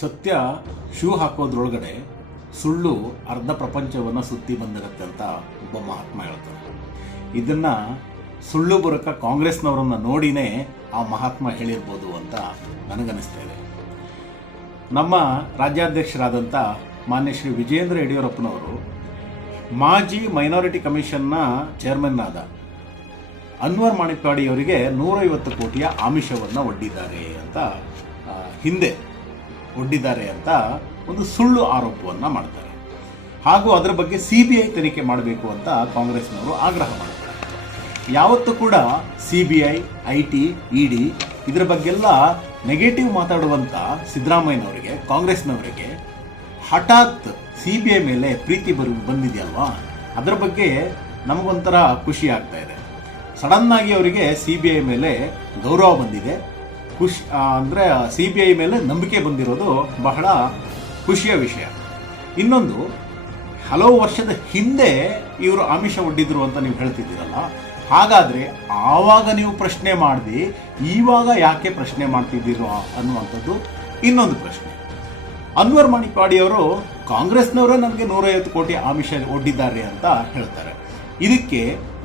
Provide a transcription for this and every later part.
ಸತ್ಯ ಶೂ ಹಾಕೋದ್ರೊಳಗಡೆ ಸುಳ್ಳು ಅರ್ಧ ಪ್ರಪಂಚವನ್ನು ಸುತ್ತಿ ಬಂದಿರುತ್ತೆ ಅಂತ ಒಬ್ಬ ಮಹಾತ್ಮ ಹೇಳ್ತಾರೆ. ಇದನ್ನ ಸುಳ್ಳು ಬುರಕ ಕಾಂಗ್ರೆಸ್ನವರನ್ನ ನೋಡಿನೇ ಆ ಮಹಾತ್ಮ ಹೇಳಿರ್ಬೋದು ಅಂತ ನನಗನ್ನಿಸ್ತಾ ಇದೆ. ನಮ್ಮ ರಾಜ್ಯಾಧ್ಯಕ್ಷರಾದಂಥ ಮಾನ್ಯ ಶ್ರೀ ವಿಜಯೇಂದ್ರ ಯಡಿಯೂರಪ್ಪನವರು ಮಾಜಿ ಮೈನಾರಿಟಿ ಕಮಿಷನ್ನ ಚೇರ್ಮನ್ ಆದ ಅನ್ವರ್ ಮಾಣಿಪ್ಪಾಡಿಯವರಿಗೆ ನೂರೈವತ್ತು ಕೋಟಿಯ ಆಮಿಷವನ್ನು ಒಡ್ಡಿದ್ದಾರೆ ಅಂತ ಹಿಂದೆ ಒಡ್ಡಿದ್ದಾರೆ ಅಂತ ಒಂದು ಸುಳ್ಳು ಆರೋಪವನ್ನು ಮಾಡ್ತಾರೆ. ಹಾಗೂ ಅದರ ಬಗ್ಗೆ ಸಿ ಬಿ ಐ ತನಿಖೆ ಮಾಡಬೇಕು ಅಂತ ಕಾಂಗ್ರೆಸ್ನವರು ಆಗ್ರಹ ಮಾಡ್ತಾರೆ. ಯಾವತ್ತೂ ಕೂಡ C B I I T E D ಇದರ ಬಗ್ಗೆಲ್ಲ ನೆಗೆಟಿವ್ ಮಾತಾಡುವಂಥ ಸಿದ್ದರಾಮಯ್ಯನವರಿಗೆ, ಕಾಂಗ್ರೆಸ್ನವರಿಗೆ ಹಠಾತ್ ಸಿ ಬಿ ಐ ಮೇಲೆ ಪ್ರೀತಿ ಬರು, ಬಂದಿದೆಯಲ್ವಾ? ಅದರ ಬಗ್ಗೆ ನಮಗೊಂಥರ ಖುಷಿ ಆಗ್ತಾ ಇದೆ. ಸಡನ್ನಾಗಿ ಅವರಿಗೆ ಸಿ ಬಿ ಐ ಮೇಲೆ ಗೌರವ ಬಂದಿದೆ. ಖುಷಿ ಅಂದರೆ ಸಿ ಬಿ ಐ ಮೇಲೆ ನಂಬಿಕೆ ಬಂದಿರೋದು ಬಹಳ ಖುಷಿಯ ವಿಷಯ. ಇನ್ನೊಂದು, ಹಲವು ವರ್ಷದ ಹಿಂದೆ ಇವರು ಆಮಿಷ ಒಡ್ಡಿದ್ರು ಅಂತ ನೀವು ಹೇಳ್ತಿದ್ದೀರಲ್ಲ, ಹಾಗಾದರೆ ಆವಾಗ ನೀವು ಪ್ರಶ್ನೆ ಮಾಡಿದೆ ಈವಾಗ ಯಾಕೆ ಪ್ರಶ್ನೆ ಮಾಡ್ತಿದ್ದೀರೋ ಅನ್ನುವಂಥದ್ದು ಇನ್ನೊಂದು ಪ್ರಶ್ನೆ. ಅನ್ವರ್ ಅವರು, ಕಾಂಗ್ರೆಸ್ನವರೇ ನನಗೆ ನೂರೈವತ್ತು ಕೋಟಿ ಆಮಿಷ ಒಡ್ಡಿದ್ದಾರೆ ಅಂತ ಹೇಳ್ತಾರೆ. ಇದಕ್ಕೆ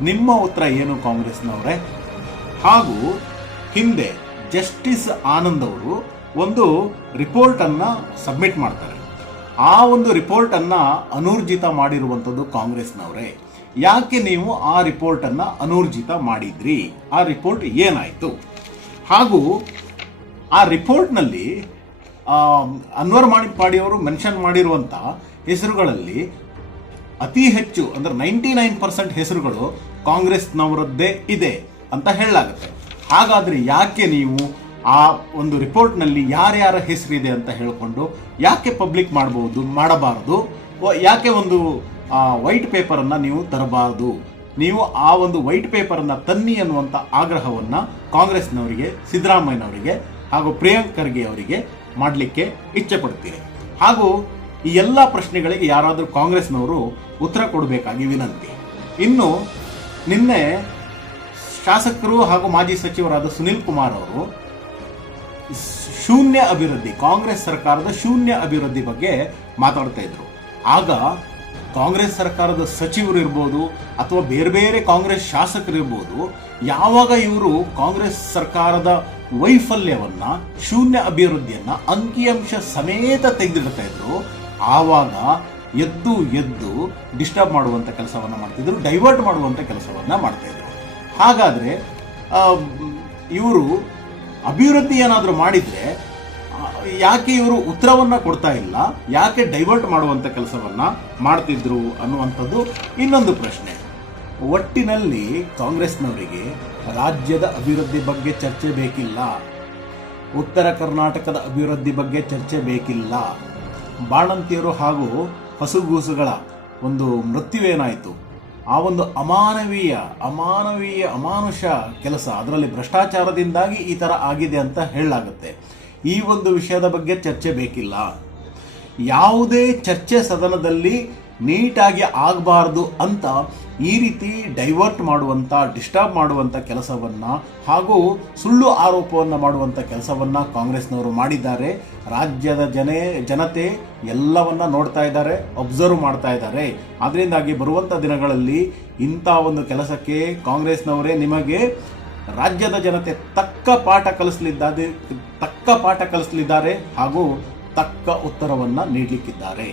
ನಿಮ್ಮ ಉತ್ತರ ಏನು ಕಾಂಗ್ರೆಸ್ನವರೇ? ಹಾಗೂ ಹಿಂದೆ ಜಸ್ಟಿಸ್ ಆನಂದ್ ಅವರು ಒಂದು ರಿಪೋರ್ಟ್ ಅನ್ನ ಸಬ್ಮಿಟ್ ಮಾಡ್ತಾರೆ. ಆ ಒಂದು ರಿಪೋರ್ಟ್ ಅನ್ನ ಅನೂರ್ಜಿತ ಮಾಡಿರುವಂಥದ್ದು ಕಾಂಗ್ರೆಸ್ನವರೇ. ಯಾಕೆ ನೀವು ಆ ರಿಪೋರ್ಟ್ ಅನ್ನ ಅನೂರ್ಜಿತ ಮಾಡಿದ್ರಿ? ಆ ರಿಪೋರ್ಟ್ ಏನಾಯ್ತು? ಹಾಗೂ ಆ ರಿಪೋರ್ಟ್ನಲ್ಲಿ ಅನ್ವರ್ ಮಾಡಿ ಅವರು ಮೆನ್ಷನ್ ಮಾಡಿರುವಂಥ ಹೆಸರುಗಳಲ್ಲಿ ಅತಿ ಹೆಚ್ಚು ಅಂದ್ರೆ ನೈಂಟಿ ನೈನ್ ಪರ್ಸೆಂಟ್ ಹೆಸರುಗಳು ಕಾಂಗ್ರೆಸ್ನವರದ್ದೇ ಇದೆ ಅಂತ ಹೇಳಲಾಗುತ್ತೆ. ಹಾಗಾದ್ರೆ ಯಾಕೆ ನೀವು ಆ ಒಂದು ರಿಪೋರ್ಟ್ನಲ್ಲಿ ಯಾರ್ಯಾರ ಹೆಸರಿದೆ ಅಂತ ಹೇಳಿಕೊಂಡು ಯಾಕೆ ಪಬ್ಲಿಕ್ ಮಾಡಬಹುದು ಮಾಡಬಾರದು? ಯಾಕೆ ಒಂದು ವೈಟ್ ಪೇಪರನ್ನು ನೀವು ತರಬಾರದು? ನೀವು ಆ ಒಂದು ವೈಟ್ ಪೇಪರನ್ನು ತನ್ನಿ ಅನ್ನುವಂಥ ಆಗ್ರಹವನ್ನು ಕಾಂಗ್ರೆಸ್ನವರಿಗೆ, ಸಿದ್ದರಾಮಯ್ಯನವರಿಗೆ ಹಾಗೂ ಪ್ರಿಯಾಂಕ್ ಖರ್ಗೆ ಅವರಿಗೆ ಮಾಡಲಿಕ್ಕೆ ಇಚ್ಛೆ ಪಡ್ತೀರಿ ಹಾಗೂ ಈ ಎಲ್ಲ ಪ್ರಶ್ನೆಗಳಿಗೆ ಯಾರಾದರೂ ಕಾಂಗ್ರೆಸ್ನವರು ಉತ್ತರ ಕೊಡಬೇಕಾಗಿ ವಿನಂತಿ. ಇನ್ನು ನಿನ್ನೆ ಶಾಸಕರು ಹಾಗೂ ಮಾಜಿ ಸಚಿವರಾದ ಸುನಿಲ್ ಕುಮಾರ್ ಅವರು ಶೂನ್ಯ ಅಭಿವೃದ್ಧಿ, ಕಾಂಗ್ರೆಸ್ ಸರ್ಕಾರದ ಶೂನ್ಯ ಅಭಿವೃದ್ಧಿ ಬಗ್ಗೆ ಮಾತಾಡ್ತಾ ಇದ್ರು. ಆಗ ಕಾಂಗ್ರೆಸ್ ಸರ್ಕಾರದ ಸಚಿವರು ಇರ್ಬೋದು ಅಥವಾ ಬೇರೆ ಬೇರೆ ಕಾಂಗ್ರೆಸ್ ಶಾಸಕರು ಇರ್ಬೋದು, ಯಾವಾಗ ಇವರು ಕಾಂಗ್ರೆಸ್ ಸರ್ಕಾರದ ವೈಫಲ್ಯವನ್ನ, ಶೂನ್ಯ ಅಭಿವೃದ್ಧಿಯನ್ನ, ಅಂಕಿಅಂಶ ಸಮೇತ ತೆಗೆದಿಡ್ತಾ ಇದ್ರು, ಆವಾಗ ಎದ್ದು ಎದ್ದು ಡಿಸ್ಟರ್ಬ್ ಮಾಡುವಂಥ ಕೆಲಸವನ್ನು ಮಾಡ್ತಿದ್ರು ಡೈವರ್ಟ್ ಮಾಡುವಂಥ ಕೆಲಸವನ್ನ ಮಾಡ್ತಾ ಇದ್ರು. ಹಾಗಾದ್ರೆ ಇವರು ಅಭಿವೃದ್ಧಿ ಏನಾದರೂ ಮಾಡಿದರೆ ಯಾಕೆ ಇವರು ಉತ್ತರವನ್ನು ಕೊಡ್ತಾ ಇಲ್ಲ, ಯಾಕೆ ಡೈವರ್ಟ್ ಮಾಡುವಂಥ ಕೆಲಸವನ್ನು ಮಾಡ್ತಿದ್ರು ಅನ್ನುವಂಥದ್ದು ಇನ್ನೊಂದು ಪ್ರಶ್ನೆ. ಒಟ್ಟಿನಲ್ಲಿ ಕಾಂಗ್ರೆಸ್ನವರಿಗೆ ರಾಜ್ಯದ ಅಭಿವೃದ್ಧಿ ಬಗ್ಗೆ ಚರ್ಚೆ ಬೇಕಿಲ್ಲ, ಉತ್ತರ ಕರ್ನಾಟಕದ ಅಭಿವೃದ್ಧಿ ಬಗ್ಗೆ ಚರ್ಚೆ ಬೇಕಿಲ್ಲ. ಬಾಣಂತಿಯರು ಹಾಗೂ ಹಸುಗೂಸುಗಳ ಒಂದು ಮೃತ್ಯುವೇನಾಯಿತು? ಆ ಒಂದು ಅಮಾನವೀಯ ಅಮಾನವೀಯ, ಅಮಾನುಷ ಕೆಲಸ ಅದರಲ್ಲಿ ಭ್ರಷ್ಟಾಚಾರದಿಂದಾಗಿ ಈ ಥರ ಆಗಿದೆ ಅಂತ ಹೇಳಲಾಗುತ್ತೆ. ಈ ಒಂದು ವಿಷಯದ ಬಗ್ಗೆ ಚರ್ಚೆ ಬೇಕಿಲ್ಲ. ಯಾವುದೇ ಚರ್ಚೆ ಸದನದಲ್ಲಿ ನೀಟಾಗಿ ಆಗಬಾರ್ದು ಅಂತ ಈ ರೀತಿ ಡೈವರ್ಟ್ ಮಾಡುವಂಥ ಡಿಸ್ಟರ್ಬ್ ಮಾಡುವಂಥ ಕೆಲಸವನ್ನು ಹಾಗೂ ಸುಳ್ಳು ಆರೋಪವನ್ನು ಮಾಡುವಂಥ ಕೆಲಸವನ್ನು ಕಾಂಗ್ರೆಸ್ನವರು ಮಾಡಿದ್ದಾರೆ. ರಾಜ್ಯದ ಜನೇ, ಜನತೆ ಎಲ್ಲವನ್ನ ನೋಡ್ತಾ ಇದ್ದಾರೆ ಅಬ್ಸರ್ವ್ ಮಾಡ್ತಾ ಇದ್ದಾರೆ. ಅದರಿಂದಾಗಿ ಬರುವಂಥ ದಿನಗಳಲ್ಲಿ ಇಂಥ ಒಂದು ಕೆಲಸಕ್ಕೆ ಕಾಂಗ್ರೆಸ್ನವರೇ ನಿಮಗೆ ರಾಜ್ಯದ ಜನತೆ ತಕ್ಕ ಪಾಠ ಕಲಿಸಲಿದ್ದಾರೆ ತಕ್ಕ ಪಾಠ ಕಲಿಸಲಿದ್ದಾರೆ ಹಾಗೂ ತಕ್ಕ ಉತ್ತರವನ್ನು ನೀಡಲಿಕ್ಕಿದ್ದಾರೆ.